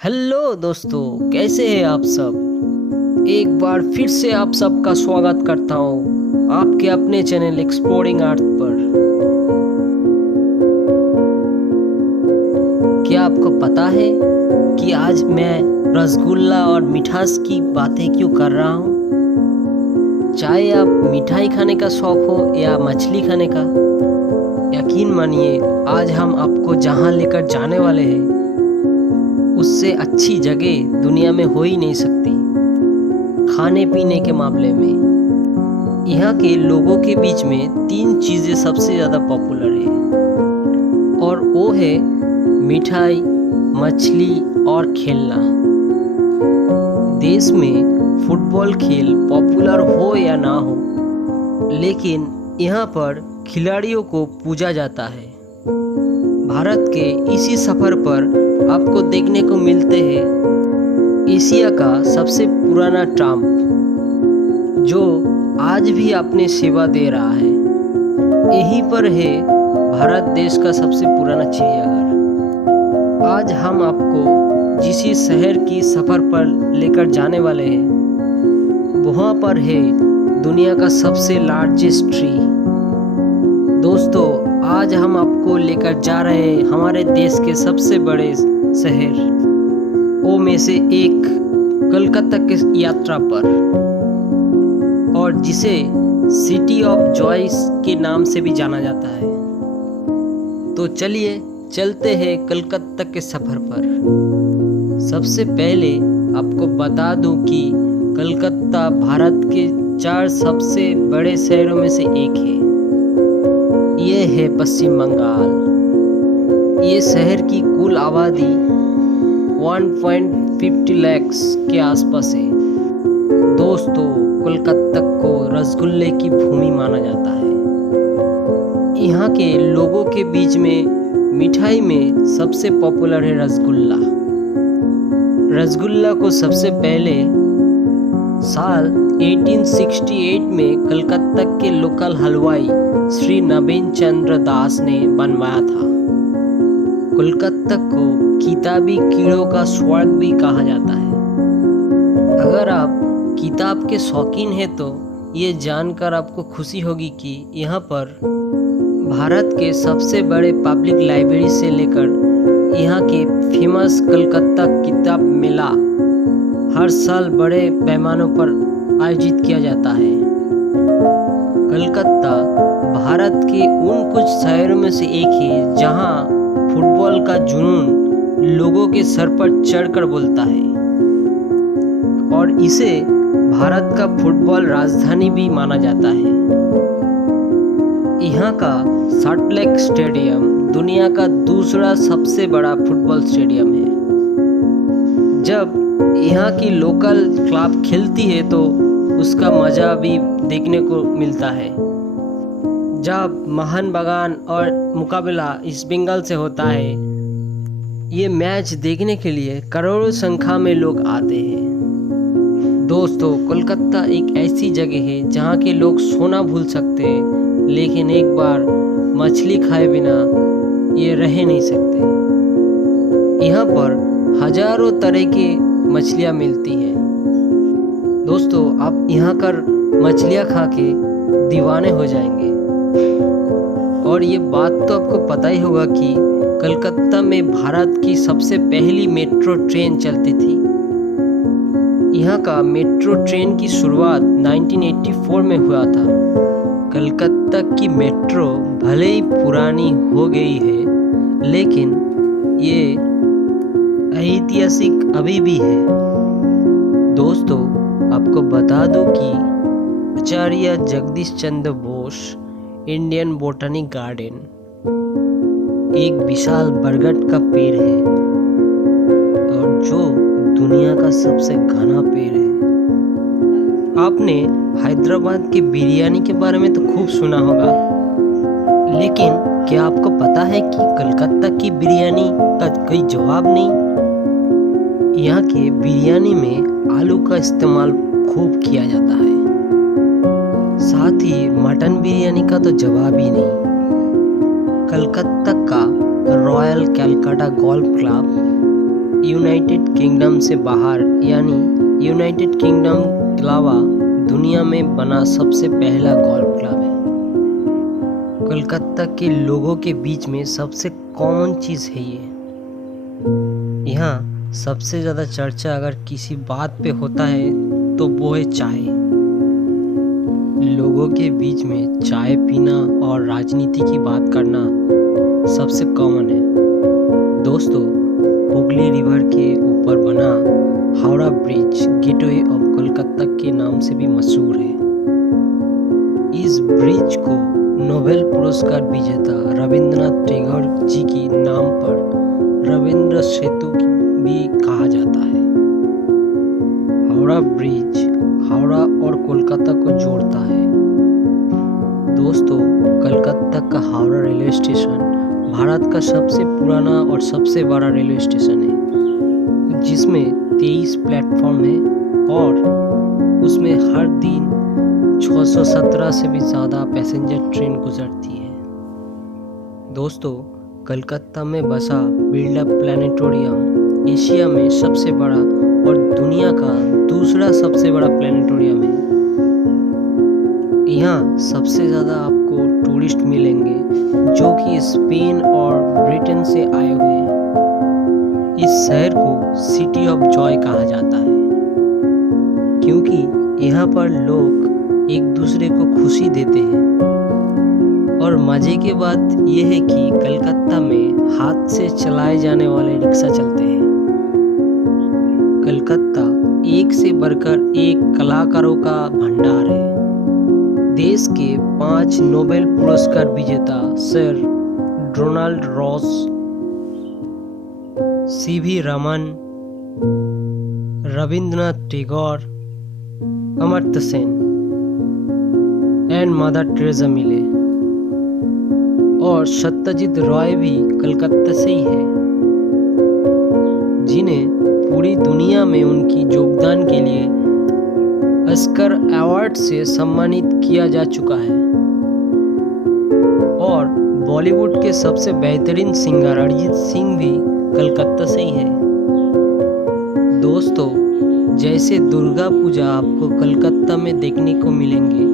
Hello दोस्तों, कैसे हैं आप सब। एक बार फिर से आप सबका स्वागत करता हूँ आपके अपने चैनल एक्सप्लोरिंग आर्ट पर। क्या आपको पता है कि आज मैं रसगुल्ला और मिठास की बातें क्यों कर रहा हूँ। चाहे आप मिठाई खाने का शौक हो या मछली खाने का, यकीन मानिए आज हम आपको जहाँ लेकर जाने वाले हैं उससे अच्छी जगह दुनिया में हो ही नहीं सकती। खाने पीने के मामले में यहाँ के लोगों के बीच में 3 चीज़ें सबसे ज़्यादा पॉपुलर है, और वो है मिठाई, मछली और खेलना। देश में फुटबॉल खेल पॉपुलर हो या ना हो, लेकिन यहाँ पर खिलाड़ियों को पूजा जाता है। भारत के इसी सफ़र पर आपको देखने को मिलते हैं एशिया का सबसे पुराना ट्राम, जो आज भी अपने सेवा दे रहा है। यहीं पर है भारत देश का सबसे पुराना चिड़ियाघर। आज हम आपको जिस शहर की सफ़र पर लेकर जाने वाले हैं वहाँ पर है दुनिया का सबसे लार्जेस्ट ट्री। दोस्तों, आज हम आपको लेकर जा रहे हैं हमारे देश के सबसे बड़े शहर वो में से एक कलकत्ता की यात्रा पर, और जिसे सिटी ऑफ जॉयस के नाम से भी जाना जाता है। तो चलिए चलते हैं कलकत्ता के सफ़र पर। सबसे पहले आपको बता दूं कि कलकत्ता भारत के 4 सबसे बड़े शहरों में से एक है। ये है पश्चिम बंगाल। ये शहर की कुल आबादी 1.50 लाख के आसपास है। दोस्तों, कोलकाता को रसगुल्ले की भूमि माना जाता है। यहाँ के लोगों के बीच में मिठाई में सबसे पॉपुलर है रसगुल्ला। रसगुल्ला को सबसे पहले साल 1868 में कलकत्ता के लोकल हलवाई श्री नवीन चंद्र दास ने बनवाया था। कोलकाता को किताबी कीड़ों का स्वर्ग भी कहा जाता है। अगर आप किताब के शौकीन हैं तो ये जानकर आपको खुशी होगी कि यहाँ पर भारत के सबसे बड़े पब्लिक लाइब्रेरी से लेकर यहाँ के फेमस कलकत्ता किताब मेला हर साल बड़े पैमानों पर आयोजित किया जाता है। कलकत्ता भारत के उन कुछ शहरों में से एक है जहां फुटबॉल का जुनून लोगों के सर पर चढ़कर बोलता है, और इसे भारत का फुटबॉल राजधानी भी माना जाता है। यहाँ का सॉल्ट लेक स्टेडियम दुनिया का दूसरा सबसे बड़ा फुटबॉल स्टेडियम है। जब यहाँ की लोकल क्लब खेलती है तो उसका मज़ा भी देखने को मिलता है। जब मोहन बागान और मुकाबला ईस्ट बंगाल से होता है, ये मैच देखने के लिए करोड़ों संख्या में लोग आते हैं। दोस्तों, कोलकाता एक ऐसी जगह है जहाँ के लोग सोना भूल सकते हैं, लेकिन एक बार मछली खाए बिना ये रह नहीं सकते। यहाँ पर हजारों तरह की मछलियाँ मिलती हैं। दोस्तों, आप यहाँ कर मछलियाँ खा के दीवाने हो जाएंगे। और ये बात तो आपको पता ही होगा कि कलकत्ता में भारत की सबसे पहली मेट्रो ट्रेन चलती थी। यहाँ का मेट्रो ट्रेन की शुरुआत 1984 में हुआ था। कलकत्ता की मेट्रो भले ही पुरानी हो गई है, लेकिन ये ऐतिहासिक अभी भी है। दोस्तों, आपको बता दूं कि आचार्य Jagdish Chandra Bose Indian botanic garden एक विशाल बरगद का पेड़ है, और जो दुनिया का सबसे घना पेड़ है। आपने हैदराबाद की बिरयानी के बारे में तो खूब सुना होगा, लेकिन क्या आपको पता है कि कलकत्ता की बिरयानी का कोई जवाब नहीं। यहाँ के बिरयानी में आलू का इस्तेमाल खूब किया जाता है। साथ ही मटन बिरयानी का तो जवाब ही नहीं। कलकत्ता का royal Calcutta golf club United kingdom से बाहर यानी यूनाइटेड किंगडम के अलावा दुनिया में बना सबसे पहला गोल्फ क्लब है। कोलकाता के लोगों के बीच में सबसे कॉमन चीज़ है ये। यहाँ सबसे ज़्यादा चर्चा अगर किसी बात पे होता है तो वो है चाय। लोगों के बीच में चाय पीना और राजनीति की बात करना सबसे कॉमन है। दोस्तों, हुगली रिवर के ऊपर बना Howrah bridge gateway of Kolkata के नाम से भी मशहूर है। इस ब्रिज को नोबेल पुरस्कार विजेता रविंद्रनाथ टैगोर जी के नाम पर रविंद्र सेतु भी कहा जाता है। हावड़ा ब्रिज हावड़ा और कोलकाता को जोड़ता है। दोस्तों, कोलकाता का हावड़ा रेलवे स्टेशन भारत का सबसे पुराना और सबसे बड़ा रेलवे स्टेशन है, जिसमें 23 प्लेटफॉर्म है और उसमें हर दिन 617 से भी ज़्यादा पैसेंजर ट्रेन गुजरती है। दोस्तों, कोलकाता में बसा बिरला प्लानिटोरियम एशिया में सबसे बड़ा और दुनिया का दूसरा सबसे बड़ा प्लानिटोरियम है। यहाँ सबसे ज़्यादा आपको टूरिस्ट मिलेंगे जो कि स्पेन और ब्रिटेन से आए हुए हैं। इस शहर को सिटी ऑफ जॉय कहा जाता है क्योंकि यहाँ पर लोग एक दूसरे को खुशी देते हैं। और मजे की बात यह है कि कोलकाता में हाथ से चलाए जाने वाले रिक्शा चलते हैं। कोलकाता एक से बढ़कर एक कलाकारों का भंडार है। देश के 5 नोबेल पुरस्कार विजेता sir Donald Ross, CV Raman, Rabindranath Tagore, Amartya Sen and mother Teresa मिले और सत्यजीत रॉय भी कोलकाता से ही है, जिन्हें पूरी दुनिया में उनकी योगदान के लिए ऑस्कर अवार्ड से सम्मानित किया जा चुका है। और बॉलीवुड के सबसे बेहतरीन सिंगर अरिजीत सिंह भी कोलकाता से ही है। दोस्तों, जैसे दुर्गा पूजा आपको कोलकाता में देखने को मिलेंगे,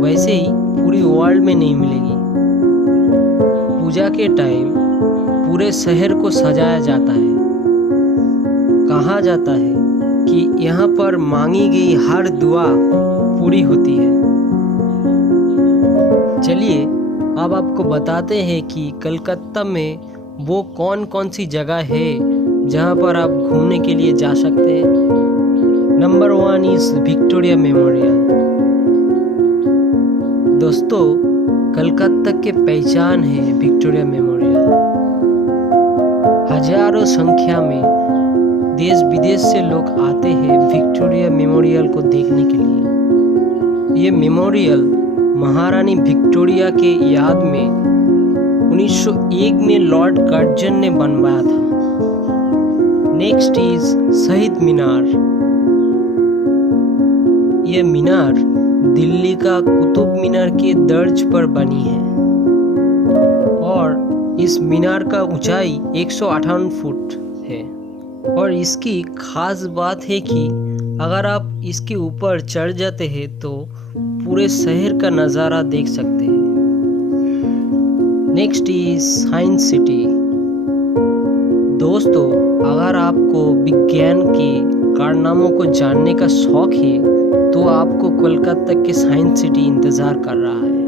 वैसे ही पूरी वर्ल्ड में नहीं मिलेगी। पूजा के टाइम पूरे शहर को सजाया जाता है। कहा जाता है कि यहाँ पर मांगी गई हर दुआ पूरी होती है। चलिए अब आपको बताते हैं कि कोलकाता में वो कौन कौन सी जगह है जहाँ पर आप घूमने के लिए जा सकते हैं। Number 1 is Victoria memorial. दोस्तों, कोलकाता के पहचान है विक्टोरिया मेमोरियल। हजारों संख्या में देश विदेश से लोग आते हैं विक्टोरिया मेमोरियल को देखने के लिए। ये मेमोरियल महारानी विक्टोरिया के याद में 1901 में लॉर्ड कर्जन ने बनवाया था। नेक्स्ट इज शहीद मीनार। ये मीनार दिल्ली का कुतुब मीनार के दर्ज पर बनी है और इस मीनार का ऊंचाई 158 फुट है। और इसकी खास बात है कि अगर आप इसके ऊपर चढ़ जाते हैं तो पूरे शहर का नज़ारा देख सकते हैं। Next is science city. दोस्तों, अगर आपको विज्ञान के कारनामों को जानने का शौक है तो आपको कोलकाता के साइंस सिटी इंतज़ार कर रहा है।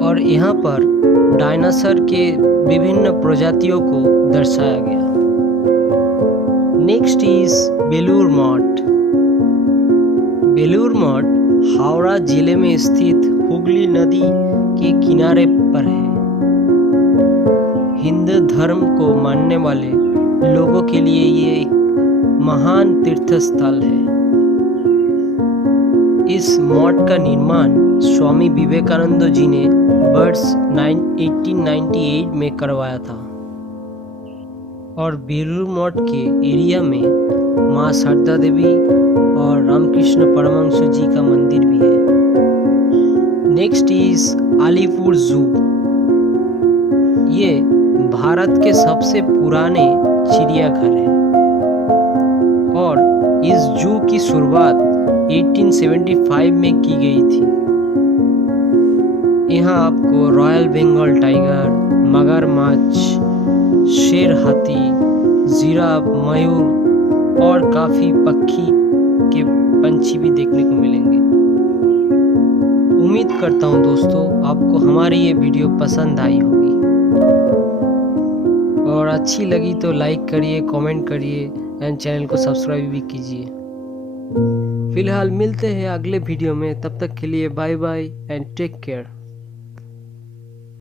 और यहाँ पर डायनासोर के विभिन्न प्रजातियों को दर्शाया गया। Next is Belur Math. बेलूर मठ हावड़ा जिले में स्थित हुगली नदी के किनारे पर है। हिंदू धर्म को मानने वाले लोगों के लिए ये एक महान तीर्थ स्थल है। इस मठ का निर्माण स्वामी विवेकानंद जी ने वर्ष 1898 में करवाया था। और बेलूर मठ के एरिया में माँ शारदा देवी और रामकृष्ण परमहंस जी का मंदिर भी है। नेक्स्ट इज अलीपुर जू। ये भारत के सबसे पुराने चिड़ियाघर है और इस जू की शुरुआत 1875 में की गई थी। यहाँ आपको रॉयल बंगाल टाइगर, मगरमच्छ, शेर, हाथी, जिराफ, मयूर और काफ़ी पक्षी के पंछी भी देखने को मिलेंगे। उम्मीद करता हूँ दोस्तों आपको हमारी ये वीडियो पसंद आई होगी और अच्छी लगी तो लाइक करिए, कमेंट करिए एंड चैनल को सब्सक्राइब भी कीजिए। फिलहाल मिलते हैं अगले वीडियो में, तब तक के लिए bye bye and take care.